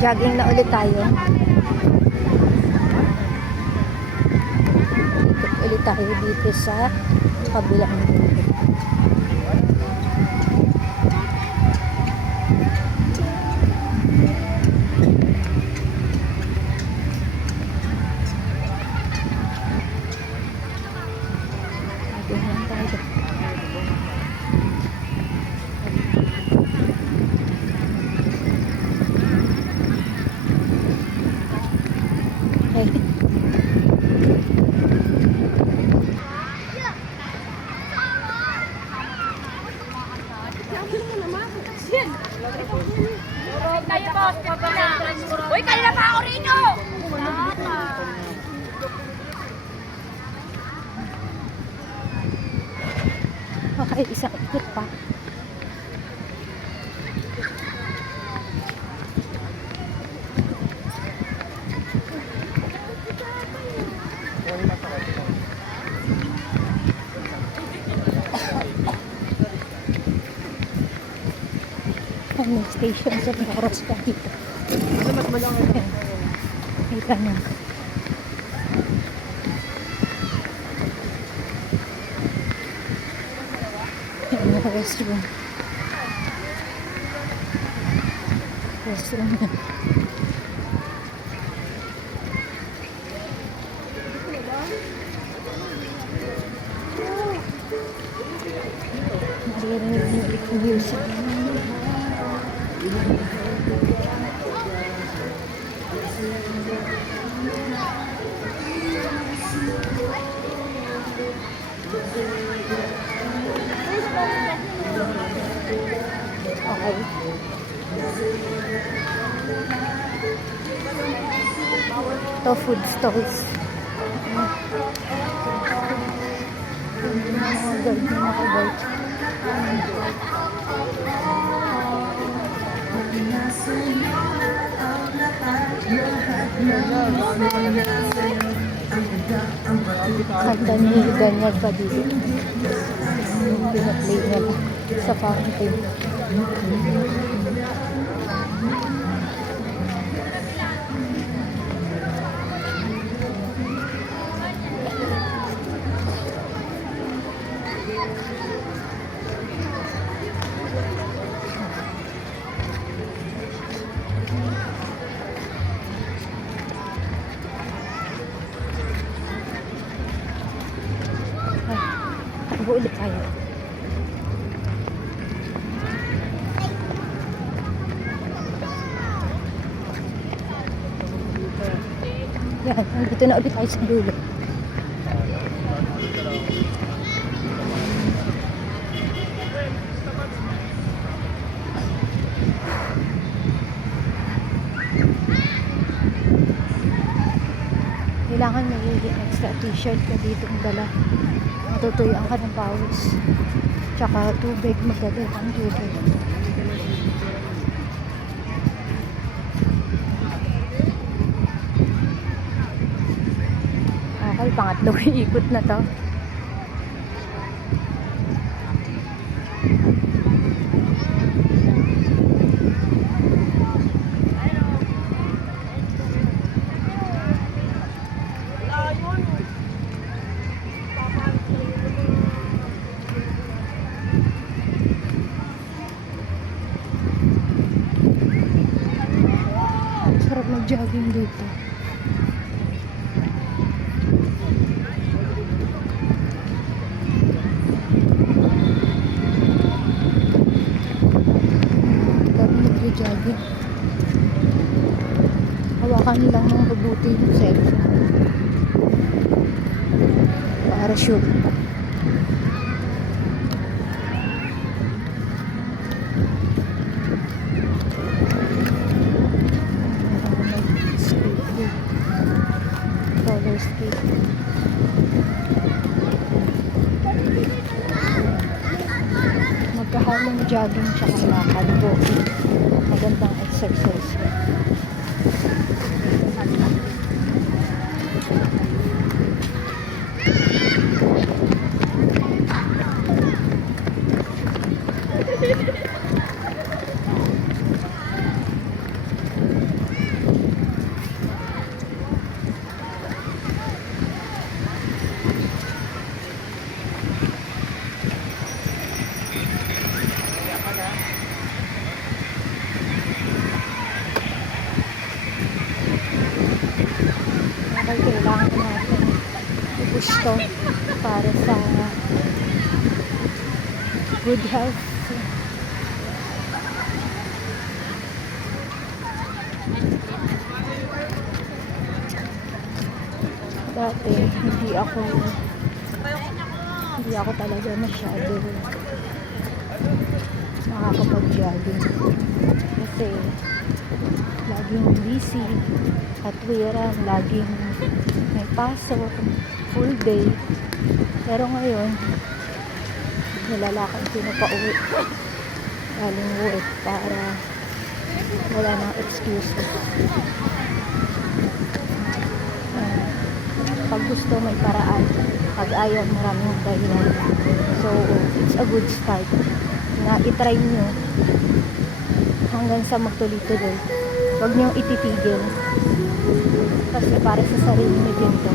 Jogging na ulit tayo. Ikot ulit tayo dito sa kabilang mundo. Uy, kanina pa ako rito! Okay, isang ikot pa. May station sa oras pa dito. Kita nyo. Yung restroom. Restroom. Maririnig yung music. Okay. Ito food stalls. Kanta ni ganyan pa dito. Pinaplay nila sa fountain. Takbo ulit tayo. Yan, nandito na ulit tayo sa dulo. Kailangan magiging extra t-shirt ka dito ang dala. Matutuyaan ka ng pawis. Tsaka tubig, magdadal ang tubig. Okay, pangatlong ikot na to. Sarap mag-jogging dito. Jogging. Hawakan lang ng mabuti yung cellphone. Para sure. Roller skate. Magkahalong jogging tsaka lakad po. Magandang exercise. to para sa good health. Dati hindi ako talaga masyado nakakapag-jogging kasi laging busy, katwiran, laging may pasok, full day. Pero ngayon nilalakad ko na pauwi galing work para wala nang excuses. Pag gusto may paraan, pag ayaw maraming dahilan. So it's a good start na itry nyo hanggang sa magtuloy-tuloy. Huwag nyo ititigil kasi para sa sarili nyo din to.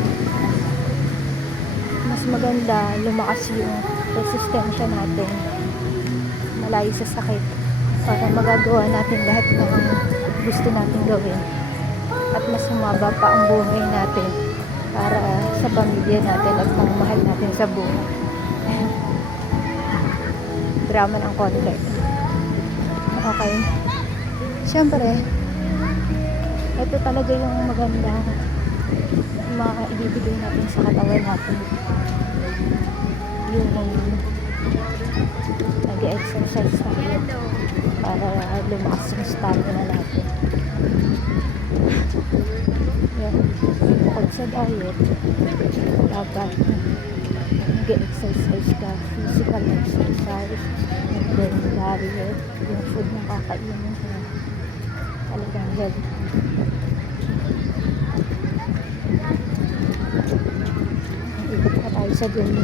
Mas maganda lumakas yung resistensya natin, malayo sa sakit, para magagawa natin lahat ng gusto natin gawin at mas humaba pa ang buhay natin para sa pamilya natin at mga mahal natin sa buhay. Drama ng konti. Okay. Siyempre, ito talaga yung magandang maibibigay natin sa katawan natin. Yung nag-exercise tayo para lumakas yung stamina natin. Yan. Bukod sa diet, dapat nag-exercise ka, physical exercise, and then diet, yung food na kakainin ka, talagang healthy. Ikot pa tayo sa dulo.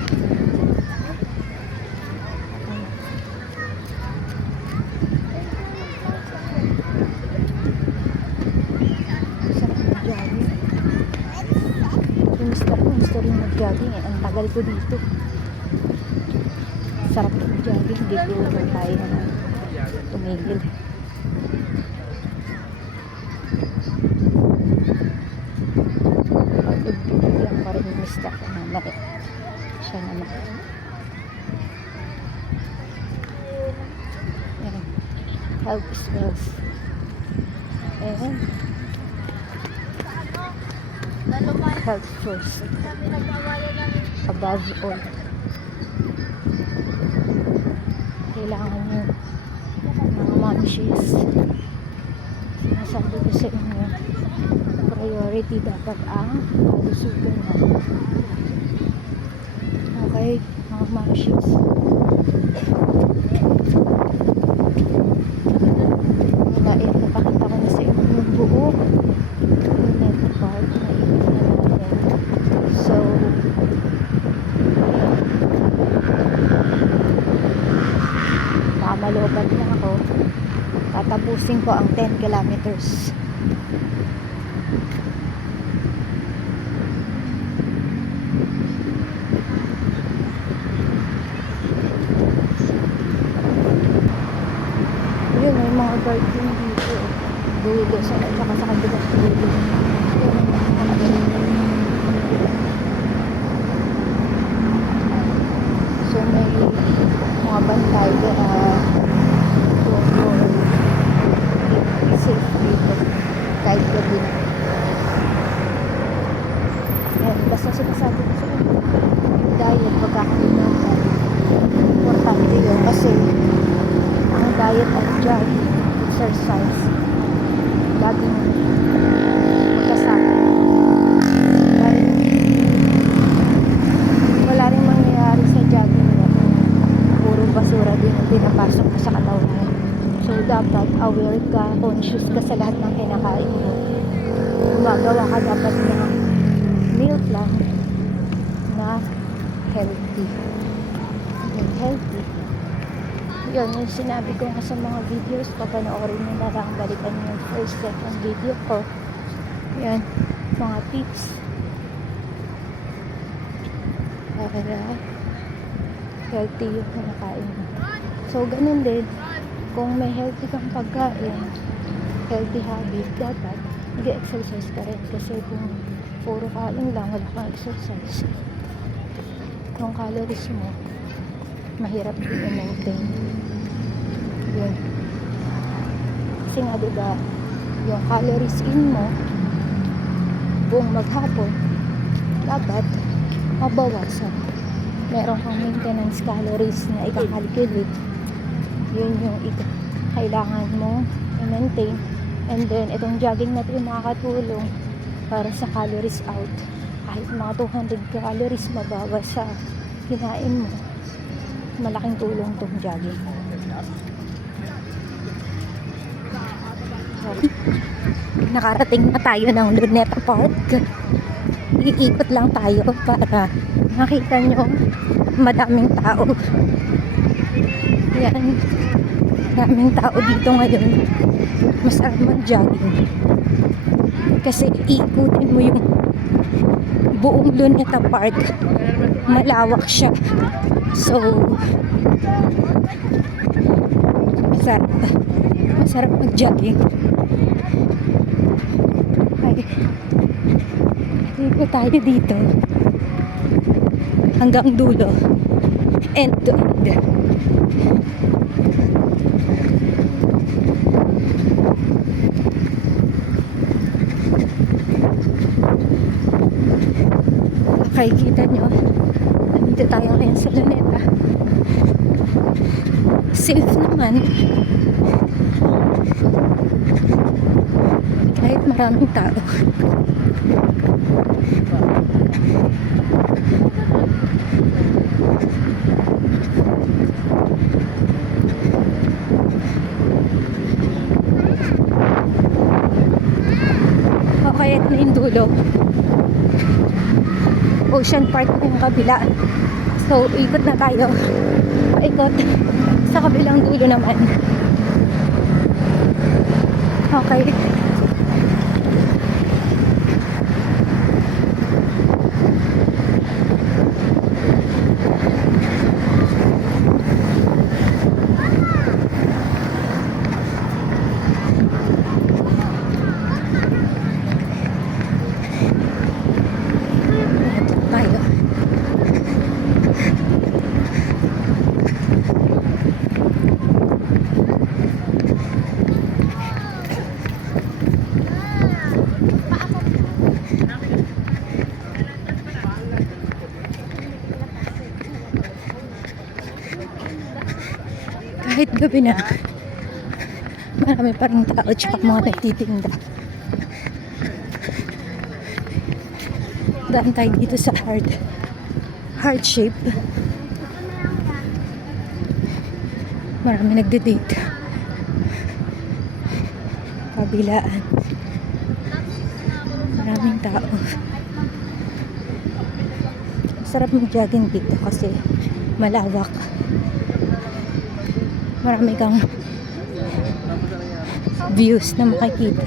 Gusto rin mag-jogging eh. Ang tagal ko dito. Sarap mag-jogging. Hindi ko kaya na tumigil. Pag-ibigyan ko rin yung Mr. ko na siya naman. Yan. Health is wealth. And health first above all. Kailangan nyo mga munchies. Sinasabi ko sa inyo, priority dapat ang kalusugan natin. Okay, mga munchies. Napakita ko na sa inyo yung buo yung part na ibig na natin. So mamalobat na ako. Tatapusin ko ang 10 kilometers. Yun, may mga bird din dito. Dulo sa saka sa kabilang dulo. So may mga bantay safe dito kahit gabi na. Ayan, basta sinasabi ko sa inyo, diet, pagkakalimutan, importante yun kasi ang diet at jogging, exercise, laging magkasama. Dahil wala rin mangyayari sa jogging mo, puro basura din ang pinapasok mo sa katawan mo. So dapat aware ka, conscious ka sa lahat ng kinakain mo. Gumagawa ka dapat ng meal plan na healthy. And healthy. Yun, yung sinabi ko nga sa mga videos, papanoorin nyo na lang, balikan nyo yung first, second video ko. Yan, mga tips para healthy yung kinakain mo. So, ganun din, kung may healthy kang pagkain, healthy habit, dapat mag-exercise ka rin. Kasi kung puro kain lang, wala kang exercise, yung calories mo, mahirap din i-maintain. Yun. Kasi nga diba, yung calories in mo, buong maghapon, dapat mabawasan. Meron kang maintenance calories na ika-calculate. Yun yung kailangan mo i-maintain. And then, itong jogging na ito yung makakatulong para sa calories out. Kahit mga 200 calories mabawas sa kinain mo, malaking tulong itong jogging. Nakarating na tayo ng Luneta Park. Iikot lang tayo para makita nyo madaming tao. Yan, daming tao dito ngayon. Masarap mag-jogging kasi iikutin mo yung buong Luneta Park. Malawak siya, so masarap mag-jogging. Ay, ikot tayo dito hanggang dulo, end to end. Okay, kita nyo, nandito tayo ngayon sa Luneta. Safe naman kahit maraming tao. Okay, ito na yung dulo. Ocean Park na yung kabila. So, ikot na tayo. Ikot sa kabilang dulo naman. Okay. Tayo. Kahit gabi na, marami pa rin tao tsaka mga nagtitinda. Daan tayo dito sa heart shape. Marami nagde-date. Kabilaan. Maraming tao. Sarap mag-jogging dito kasi malawak. Marami kang views na makikita.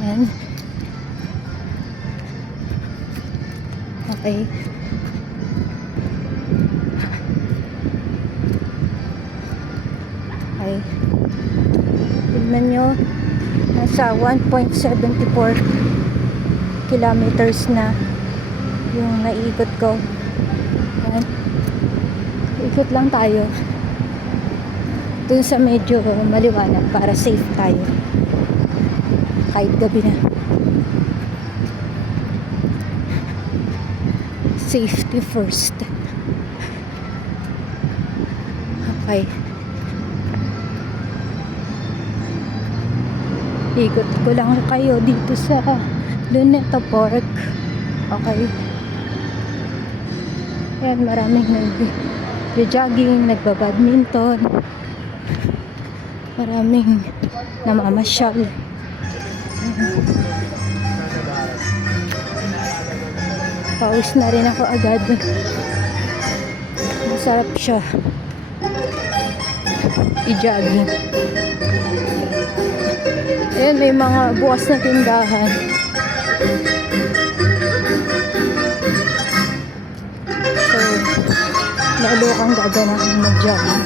Yan. Okay. Okay. Tignan nyo. Nasa 1.74 kilometers na yung naiikot ko. Yan. Ikot lang tayo dun sa medyo maliwanag para safe tayo kahit gabi na. Safety first. Okay, ikot ko lang kayo dito sa Luneta Park. Okay, yan, maraming nag-jogging, nagbabadminton, maraming namamasyal. Pawis na rin ako agad. Masarap siya i-jogging. Ayan, may mga bukas na tindahan. Lalo kang gaganahan mag-jogging.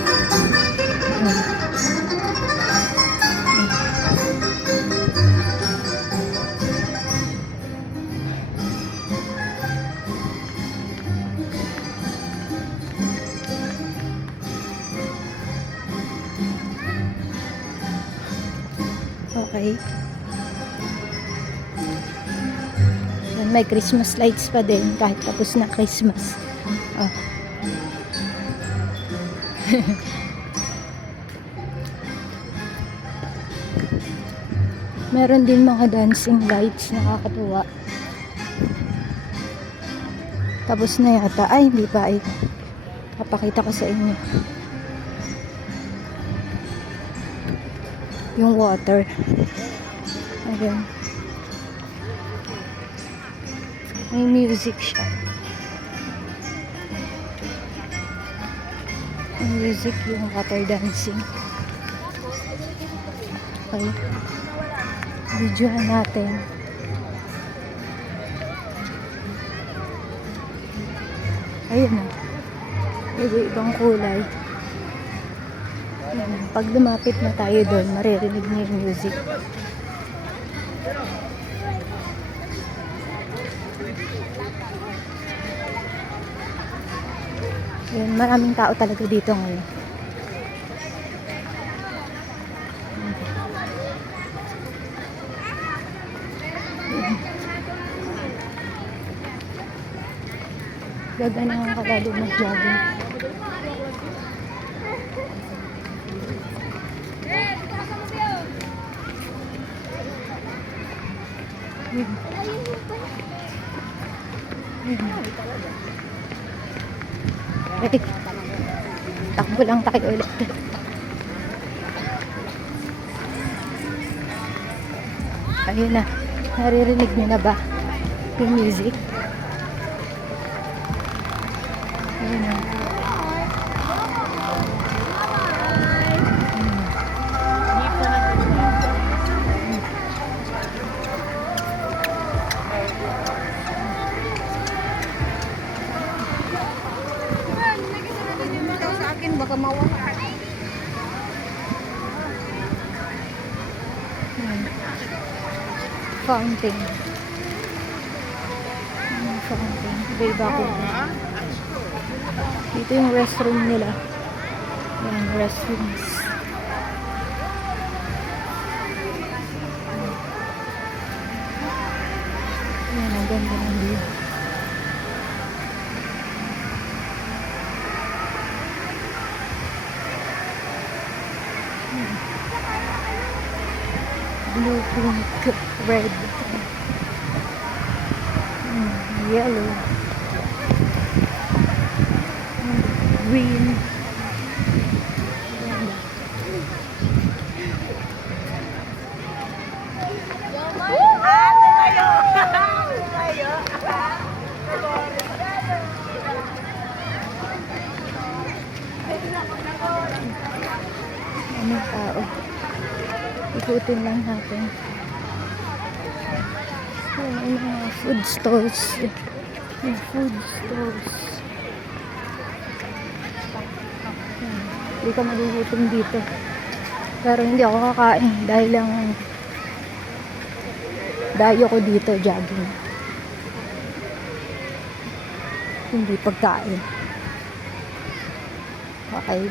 Okay. Yan, may Christmas lights pa din kahit tapos na Christmas. Oh. Meron din mga dancing lights, nakakatuwa. Tapos na yata. Ay, hindi pa. Ay, papakita ko sa inyo. Yung water. Ayan. May music siya. May music yung water dancing. Okay. Videohan natin. Ayun na. Iba-ibang kulay. Ayan. Pag lumapit na tayo doon, maririnig niyo yung music. Ayan, maraming tao talaga dito ngayon. Gaganahan ka lalo mag-jogging. Okay. Takbo lang tayo ulit. Ayun na. Naririnig niyo na ba yung music? Ayun na. Sa akin, baka mawala. Fountain. Fountain. Iba-iba ko. Dito yung restroom nila. Yan, restrooms. Yan, ang ganda ng view. Blue, pink, red, yellow, green. Ano tao? Ikutin lang natin. Yung mga food stalls. Yung food stalls. Hindi ka magugutom dito. Pero hindi ako kakain dahil lang dayo ko dito jogging. Hindi pagkain. Okay.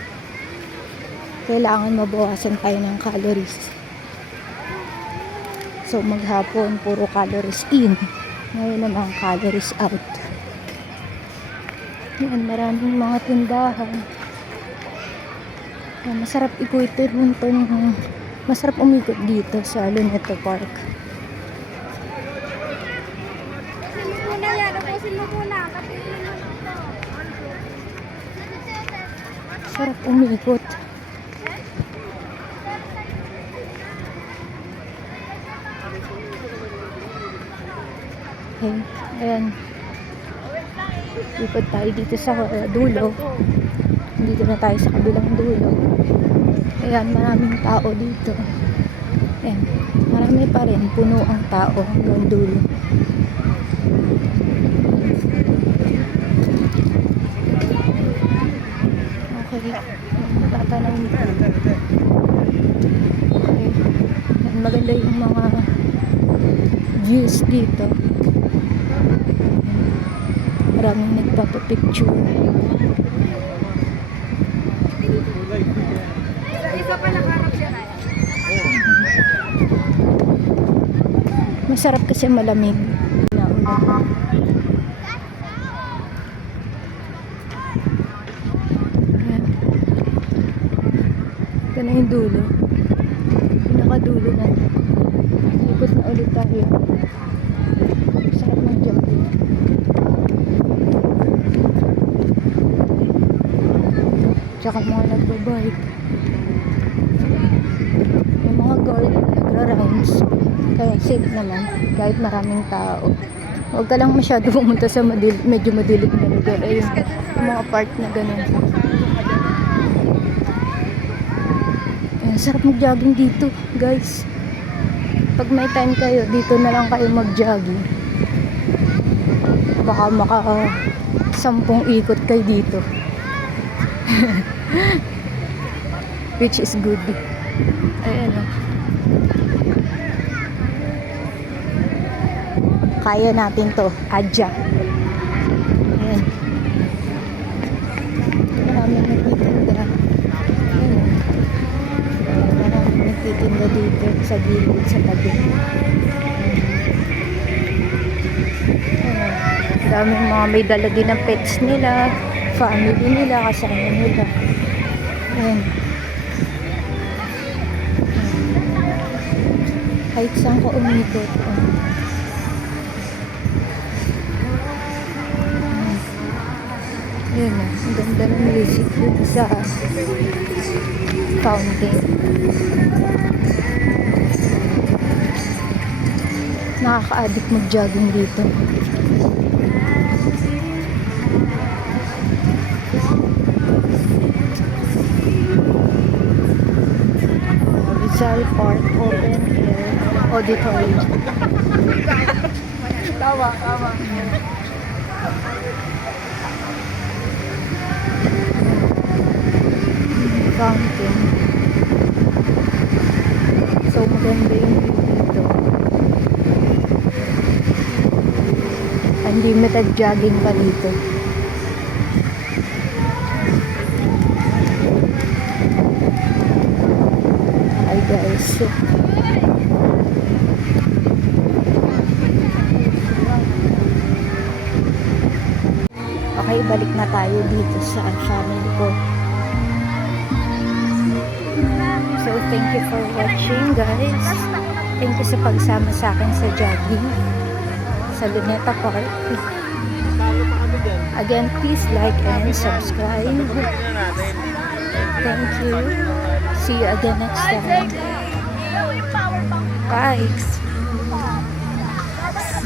Kailangan mabawasan tayo ng calories. So maghapon puro calories in. Ngayon naman calories out. Yan, maraming mga tindahan. Yan, masarap ikutin itong masarap umikot dito sa Luneta Park. Muna yan, ubusin mo muna. Sarap umikot. Okay, ayan. Ikot tayo dito sa dulo. Dito na tayo sa kabilang dulo. Ayan, maraming tao dito. Ayan, marami pa rin. Puno ang tao hanggang dulo. Okay, tatanaw nito. Okay, ayan, maganda yung mga views dito. Maraming nagpapapicture. Isa pa nakaharap siya. Masarap kasi malamig. Naulan. Ayan. Ito na yung dulo. Pinakadulo na. Ikot na ulit tayo. Sarap ng jogging. Tsaka mga nagbabike. Yung mga girl nagra-rounds. Kaya safe naman. Kahit maraming tao. Huwag ka lang masyado pumunta sa medyo madilim na lugar. Ayun. Yung mga part na ganun. Ayun, sarap mag-jogging dito, guys. Pag may time kayo, dito na lang kayo mag-jogging. Baka maka 10 ikot kayo dito. Which is good. Ayan o. Kaya natin to. Adya. Ayan. Maraming nagtitinda. Ayan. Maraming nagtitinda dito sa gilid, sa tabi. Ayan. Daming mga may dala din ng pets nila. Family nila, kasama nila. Ayan. Kahit saan ka umikot. Ayan na. Ang ganda ng music dun sa fountain. Nakaka-addict mag-jogging dito. Rizal Park Open Air Auditorium. Tama. Fountain. So maganda yung view dito. Unlimited jogging pa dito. Hi guys. Okay, balik na tayo dito sa family ko. So, thank you for watching, guys. Thank you sa pagsama sa akin sa jogging sa Luneta Park. Again, please like and subscribe. Thank you. See you again next time. Bye.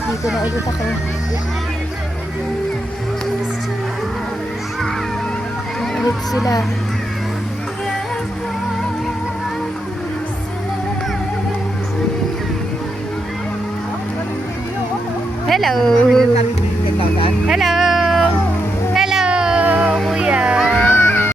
Dito na ulit ako. Ulit sila. Hello. Hello.